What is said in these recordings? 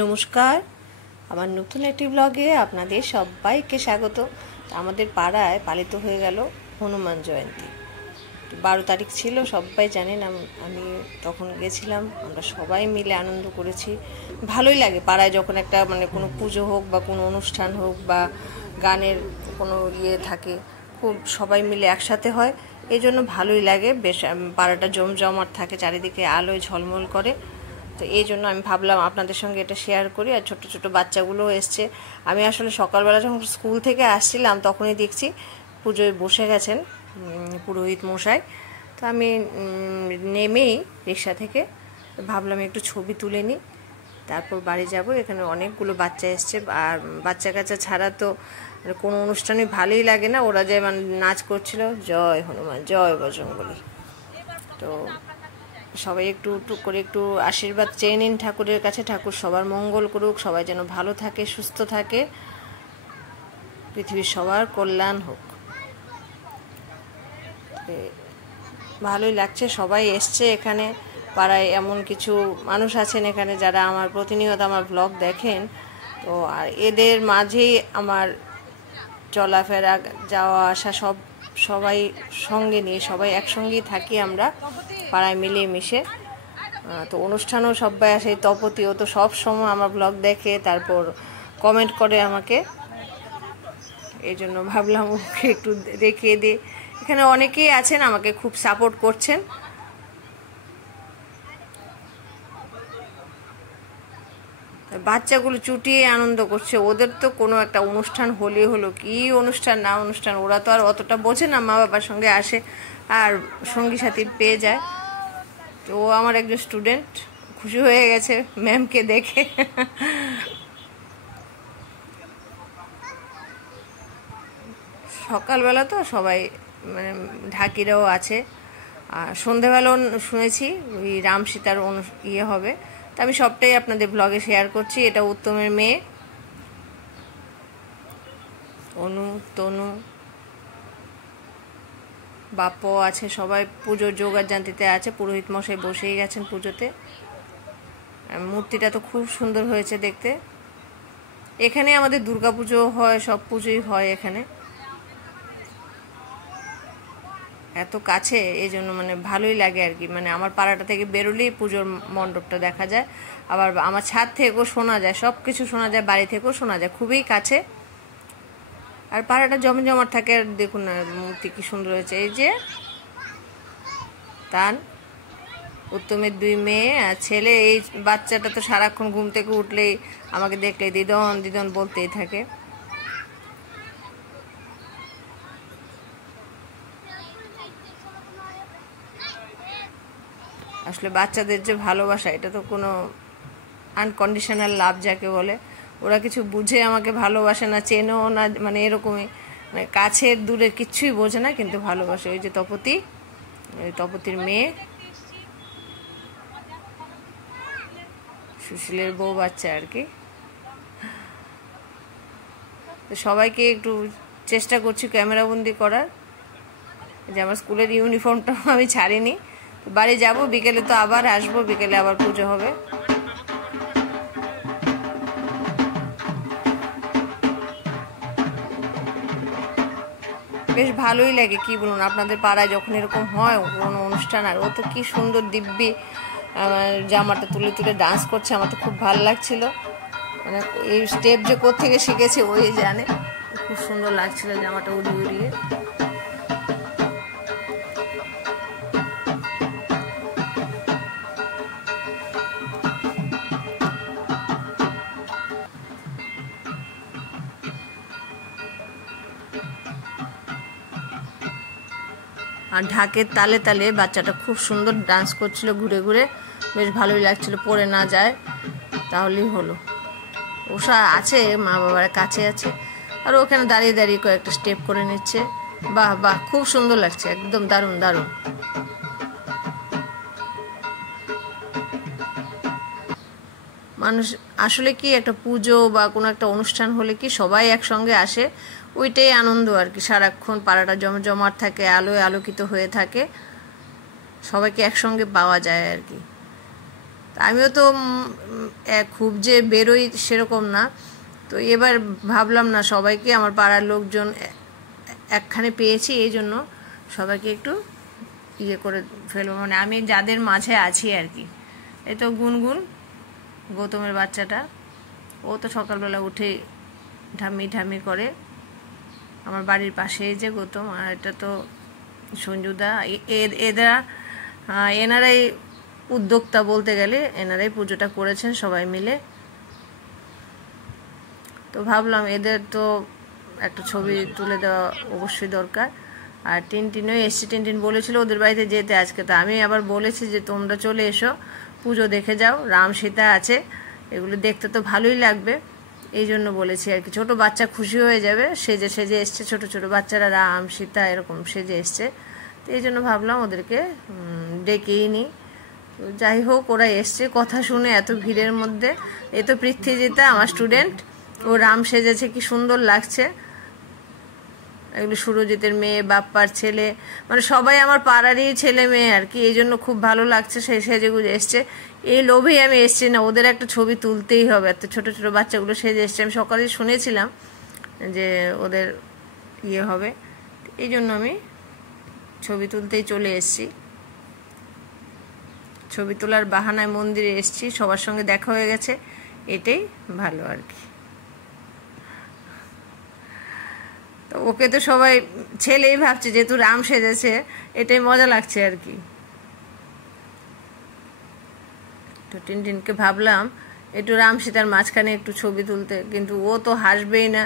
নমস্কার, আমার নতুন একটি ব্লগে আপনাদের সবাইকে স্বাগত। আমাদের পাড়ায় পালিত হয়ে গেল হনুমান জয়ন্তী। 12 তারিখ ছিল, সবাই জানেন। আমি তখন গেছিলাম, আমরা সবাই মিলে আনন্দ করেছি। ভালোই লাগে পাড়ায় যখন একটা কোনো পুজো হোক বা কোনো অনুষ্ঠান হোক বা গানের কোনো থাকে, খুব সবাই মিলে একসাথে হয়, এই জন্য ভালোই লাগে। বেশ পাড়াটা জমজমাট থাকে, চারিদিকে আলোয় ঝলমল করে। তো এই জন্য আমি ভাবলাম আপনাদের সঙ্গে এটা শেয়ার করি। আর ছোট ছোট বাচ্চাগুলোও এসছে। আমি আসলে সকালবেলা যখন স্কুল থেকে আসছিলাম তখনই দেখছি পুজোয় বসে গেছেন পুরোহিত মশাই। তো আমি নেমেই রিক্সা থেকে ভাবলাম একটু ছবি তুলে নিই, তারপর বাড়ি যাব। এখানে অনেকগুলো বাচ্চা এসছে, আর বাচ্চা কাচ্চা ছাড়া তো কোনো অনুষ্ঠানই ভালোই লাগে না। ওরা যে নাচ করছিল, জয় হনুমান জয় বজরংবলী। তো সবাই একটু করে একটু আশীর্বাদ চেয়ে নিন ঠাকুরের কাছে। ঠাকুর সবার মঙ্গল করুক, সবাই যেন ভালো থাকে, সুস্থ থাকে, পৃথিবীর সবার কল্যাণ হোক। ভালোই লাগছে, সবাই এসছে এখানে। পাড়ায় এমন কিছু মানুষ আছেন এখানে যারা আমার প্রতিনিয়ত আমার ব্লগ দেখেন। তো আর এদের মাঝেই আমার চলাফেরা, যাওয়া আসা সবাই সঙ্গে নিয়ে সবাই একসঙ্গেই থাকি আমরা পাড়ায় মিলেমিশে। তো অনুষ্ঠানও সবাই আসে। তপতিও তো সব সময় আমার ব্লগ দেখে, তারপর কমেন্ট করে আমাকে। এই জন্য ভাবলাম ওকে একটু দেখিয়ে দিই। এখানে অনেকেই আছেন আমাকে খুব সাপোর্ট করছেন। বাচ্চাগুলো চুটিয়ে আনন্দ করছে। ওদের তো কোনো একটা অনুষ্ঠান হলো কি অনুষ্ঠান না অনুষ্ঠান, ওরা তো আর অতটা বোঝে না, মা বাবার সঙ্গে আসে আর সঙ্গী সাথী পেয়ে যায়। তো ও আমার একজন স্টুডেন্ট, খুশি হয়ে গেছে ম্যামকে দেখে। সকালবেলা তো সবাই ঢাকিরাও আছে। আর সন্ধেবেলাও শুনেছি ওই রাম সীতার হবে। তা আমি সবটাই আপনাদের ব্লগে শেয়ার করছি। এটা উত্তমের মেয়ে অনু, তনু, বাপ্পো আছে, সবাই পুজোর জোগাড় জানতিতে আছে। পুরোহিত মশাই বসেই গেছেন পুজোতে। মূর্তিটা তো খুব সুন্দর হয়েছে দেখতে। এখানে আমাদের দুর্গাপুজো হয়, সব পুজোই হয় এখানে, এত কাছে, এই জন্য ভালোই লাগে আর কি। আমার পাড়াটা থেকে বেরোলেই পুজোর মণ্ডপটা দেখা যায়। আবার আমার ছাদ থেকেও শোনা যায়, সব কিছু শোনা যায়, বাড়ি থেকেও শোনা যায়, খুবই কাছে। আর পাড়াটা জমজমাট থাকে। আর দেখুন না মূর্তি কি সুন্দর হয়েছে। এই যে তান, উত্তমের 2 মেয়ে আর ছেলে। এই বাচ্চাটা তো সারাক্ষণ ঘুম থেকে উঠলেই আমাকে দেখলে দিদন দিদন বলতেই থাকে। আসলে বাচ্চাদের যে ভালোবাসা, এটা তো কোনো আনকন্ডিশনাল লাভ যাকে বলে। ওরা কিছু বুঝে আমাকে ভালোবাসে না, চেনেও না, এরকমই, কাছের দূরের কিচ্ছুই বোঝে না, কিন্তু ভালোবাসে। ওই যে তপতি, ওই তপতির মেয়ে, সুশীলের বউ বাচ্চা আর কি। তো সবাইকে একটু চেষ্টা করছি ক্যামেরাবন্দি করার। যে আমার স্কুলের ইউনিফর্মটাও আমি ছাড়িনি। বাড়ি যাব, বিকেলে তো আবার আসবো, বিকেলে আবার পুজো হবে। বেশ ভালোই লাগে, কি বলুন, আপনাদের পাড়ায় যখন এরকম হয় কোনো অনুষ্ঠান, আর ও তো কি সুন্দর দিব্যি জামাটা তুলে তুলে ডান্স করছে। আমার তো খুব ভালো লাগছিল। এই স্টেপ যে কোত্থেকে শিখেছে ওই জানে। খুব সুন্দর লাগছিল জামাটা উড়িয়ে উড়িয়ে। আর ঢাকের তালে তালে বাচ্চাটা খুব সুন্দর ডান্স করছিল ঘুরে ঘুরে, বেশ ভালোই লাগছিল। পড়ে না যায় তাহলেই হলো। ওষা আছে, মা বাবার কাছে আছে, আর ওখানে দাঁড়িয়ে দাঁড়িয়ে কয়েকটা স্টেপ করে নিচ্ছে। বাহ বাহ, খুব সুন্দর লাগছে, একদম দারুণ দারুণ। মানুষ আসলে কি একটা পুজো বা কোনো একটা অনুষ্ঠান হলে কি সবাই একসঙ্গে আসে, ওইটাই আনন্দ আর কি। সারাক্ষণ পাড়াটা জমজমাট থাকে, আলোয় আলোকিত হয়ে থাকে, সবাইকে একসঙ্গে পাওয়া যায় আর কি। আমিও তো খুব যে বেরোই সেরকম না, তো এবার ভাবলাম না সবাইকে, আমার পাড়ার লোকজন একখানে পেয়েছি, এই জন্য সবাইকে একটু ইয়ে করে ফেলবো, মানে আমি যাদের মাঝে আছি আর কি। এই তো গুনগুন, গৌতমের বাচ্চাটা, ও তো সকালবেলা উঠে ঠাম্মি ঠাম্মি করে। আমার বাড়ির পাশেই যে গৌতম, আর এটা তো সঞ্জুদা। এনারাই উদ্যোক্তা বলতে গেলে, এনারাই পুজোটা করেছেন সবাই মিলে। তো ভাবলাম এদের তো একটা ছবি তুলে দেওয়া অবশ্যই দরকার। আর টিনটিনও এসছে, টিনটিন বলেছিল ওদের বাড়িতে যেতে আজকে, তো আমি আবার বলেছি যে তোমরা চলে এসো, পুজো দেখে যাও, রাম সীতা আছে, এগুলো দেখতে তো ভালোই লাগবে, এই জন্য বলেছি আর কি। ছোটো বাচ্চা খুশি হয়ে যাবে, সেজে সেজে এসছে, ছোটো ছোটো বাচ্চারা রাম সীতা এরকম সেজে এসছে, তো এই জন্য ভাবলাম ওদেরকে ডেকেই নিই। যাই হোক, ওরা এসছে, কথা শুনে এত ভিড়ের মধ্যে। এ তো পৃথ্বীজিতা আমার স্টুডেন্ট, ও রাম সেজেছে, কি সুন্দর লাগছে। এগুলো সুরজিতের মেয়ে, বাপ্পার ছেলে, মানে সবাই আমার পাড়ারই ছেলে মেয়ে আর কি, এই জন্য খুব ভালো লাগছে। সেই সেজেগুলো এসছে, এই লোভেই আমি এসছি না, ওদের একটা ছবি তুলতেই হবে, এত ছোটো ছোটো বাচ্চাগুলো সেজে এসছে। আমি সকালে শুনেছিলাম যে ওদের ইয়ে হবে, এই জন্য আমি ছবি তুলতেই চলে এসছি। ছবি তোলার বাহানায় মন্দিরে এসছি, সবার সঙ্গে দেখা হয়ে গেছে, এটাই ভালো আর কি। তো ওকে তো সবাই ছেলেই ভাবছে, যেহেতু রাম সেজেছে, এটাই মজা লাগছে আর কি। তো টিনটিনকে ভাবলাম একটু রাম সীতার মাঝখানে একটু ছবি তুলতে, কিন্তু ও তো হাসবেই না।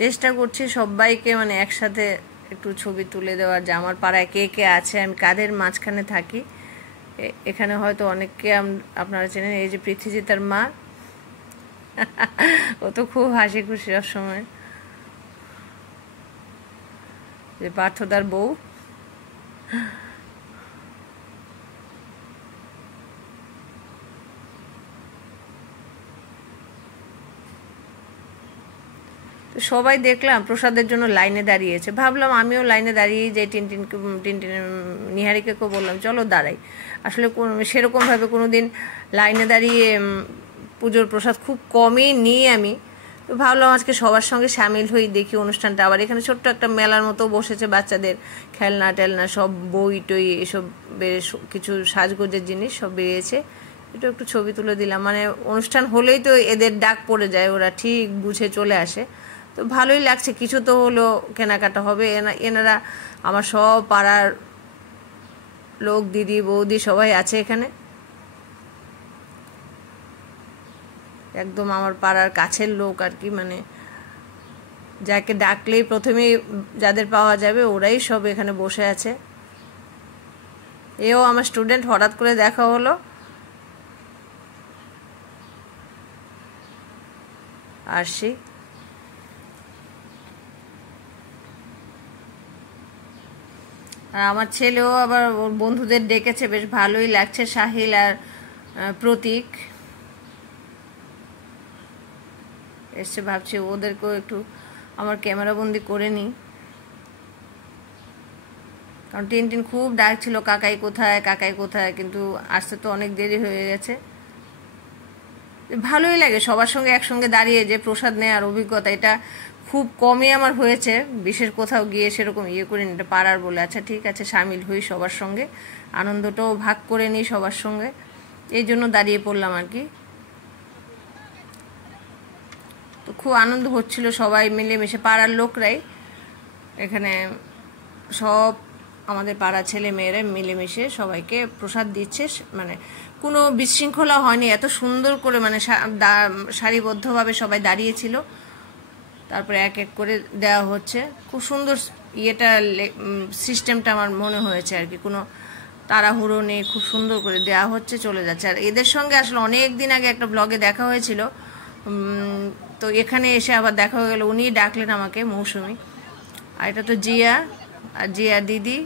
চেষ্টা করছি সবাইকে মানে একসাথে একটু ছবি তুলে দেওয়ার, যে আমার পাড়ায় কে কে আছে, আমি কাদের মাঝখানে থাকি। এখানে হয়তো অনেককে আপনারা চেনেন, এই যে পৃথ্বীজিতার মা, ও তো খুব হাসি খুশি সবসময়। যে পার্থদার বউ, তো সবাই দেখলাম প্রসাদের জন্য লাইনে দাঁড়িয়েছে, ভাবলাম আমিও লাইনে দাঁড়িয়ে যে টিনটিন নিহারিকাকেও বললাম চলো দাঁড়াই। আসলে সেরকমভাবে কোনো দিন লাইনে দাঁড়িয়ে পুজোর প্রসাদ খুব কমই নিই আমি, তো ভাবলাম আজকে সবার সঙ্গে সামিল হই, দেখি অনুষ্ঠানটা। আবার এখানে ছোট্ট একটা মেলার মতো বসেছে, বাচ্চাদের খেলনা টেলনা সব, বই টই এসব কিছু সাজগোজের জিনিস সব বেরিয়েছে, এটা একটু ছবি তুলে দিলাম। মানে অনুষ্ঠান হলেই তো এদের ডাক পড়ে যায়, ওরা ঠিক বুঝে চলে আসে, তো ভালোই লাগছে। কিছু তো হলো কেনাকাটা হবে, এনারা আমার সব পাড়ার লোক, দিদি বৌদি সবাই আছে এখানে, একদম আমার পাড়ার কাছের লোক আর কি। মানে যাকে ডাকলেই প্রথমেই যাদের পাওয়া যাবে ওরাই সব এখানে বসে আছে। এও আমার স্টুডেন্ট, হঠাৎ করে দেখা হলো। আরশি, আর আমার ছেলেও আবার ওর বন্ধুদের ডেকেছে, বেশ ভালোই লাগছে, সাহিল আর প্রতীক এসছে। ভাবছি ওদেরকেও একটু আমার ক্যামেরা বন্দি করে নিই, কারণ টিনটিন খুব ডাকছিল কাকাই কোথায় কাকাই কোথায়, কিন্তু আসতে তো অনেক দেরি হয়ে গেছে। ভালোই লাগে সবার সঙ্গে একসঙ্গে দাঁড়িয়ে যে প্রসাদ নেওয়ার অভিজ্ঞতা, এটা খুব কমই আমার হয়েছে। বিশেষ কোথাও গিয়ে সেরকম ইয়ে করিনি, এটা পাড়ার বলে আচ্ছা ঠিক আছে সামিল হই সবার সঙ্গে, আনন্দটাও ভাগ করে নিই সবার সঙ্গে, এই জন্য দাঁড়িয়ে পড়লাম আর কি। তো খুব আনন্দ হচ্ছিল, সবাই মিলেমিশে, পাড়ার লোকরাই এখানে সব আমাদের পাড়া ছেলে মেয়েরা মিলেমিশে সবাইকে প্রসাদ দিচ্ছে। মানে কোনো বিশৃঙ্খলা হয়নি, এত সুন্দর করে মানে সারিবদ্ধভাবে সবাই দাঁড়িয়েছিল, তারপরে এক এক করে দেওয়া হচ্ছে। খুব সুন্দর ইয়েটা সিস্টেমটা আমার মনে হয়েছে আর কি, কোনো তাড়াহুড়ো নেই, খুব সুন্দর করে দেওয়া হচ্ছে, চলে যাচ্ছে। আর এদের সঙ্গে আসলে অনেক দিন আগে একটা ব্লগে দেখা হয়েছিল, তো এখানে এসে আবার দেখা হয়ে গেল, উনিই ডাকলেন আমাকে, মৌসুমি। আর এটা তো জিয়া, আর জিয়া দিদি,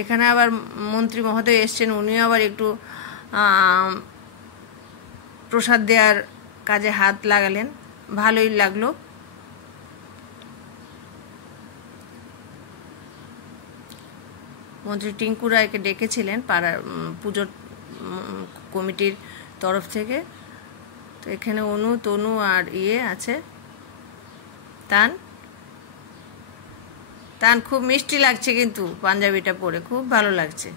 এখানে আবার মন্ত্রী মহোদয় এসছেন, উনিও আবার একটু প্রসাদ দেওয়ার কাজে হাত লাগালেন, ভালোই লাগলো। মন্ত্রী টিঙ্কু রায়কে ডেকেছিলেন পাড়ার পুজোর কমিটির তরফ থেকে। তো এখানে অনু, তনু আর আছে তান। তান খুব মিষ্টি লাগছে, কিন্তু পাঞ্জাবিটা পরে খুব ভালো লাগছে।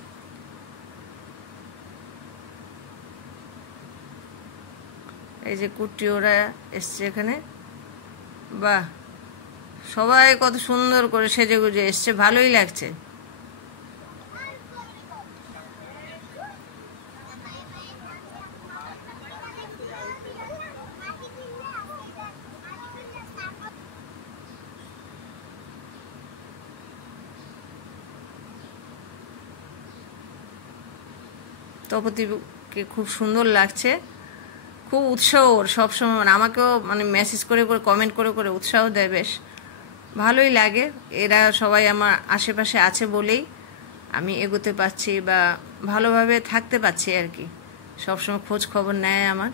এই যে কুটি ওরা এসছে এখানে, বাহ, সবাই কত সুন্দর করে সেজে গুজে এসছে, ভালোই লাগছে। তপতিকে খুব সুন্দর লাগছে, খুব উৎসাহ ওর সবসময়, মানে আমাকেও মানে মেসেজ করে করে কমেন্ট করে করে উৎসাহ দেয়, বেশ ভালোই লাগে। এরা সবাই আমার আশেপাশে আছে বলেই আমি এগোতে পারছি বা ভালোভাবে থাকতে পারছি আর কি। সবসময় খোঁজ খবর নেয় আমার।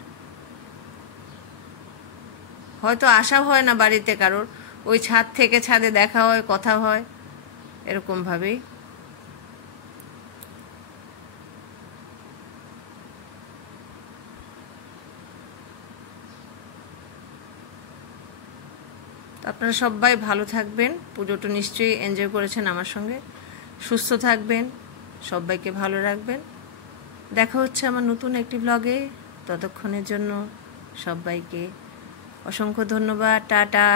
হয়তো আসা হয় না বাড়িতে কারোর, ওই ছাদ থেকে ছাদে দেখা হয়, কথা হয়, এরকমভাবেই। তো আপনারা সবাই ভালো থাকবেন, পুজোটা নিশ্চয়ই এনজয় করেছেন আমার সঙ্গে। সুস্থ থাকবেন, সবাইকে ভালো রাখবেন। দেখা হচ্ছে আমার নতুন একটি ব্লগে। ততক্ষণের জন্য সবাইকে অসংখ্য ধন্যবাদ। টাটা।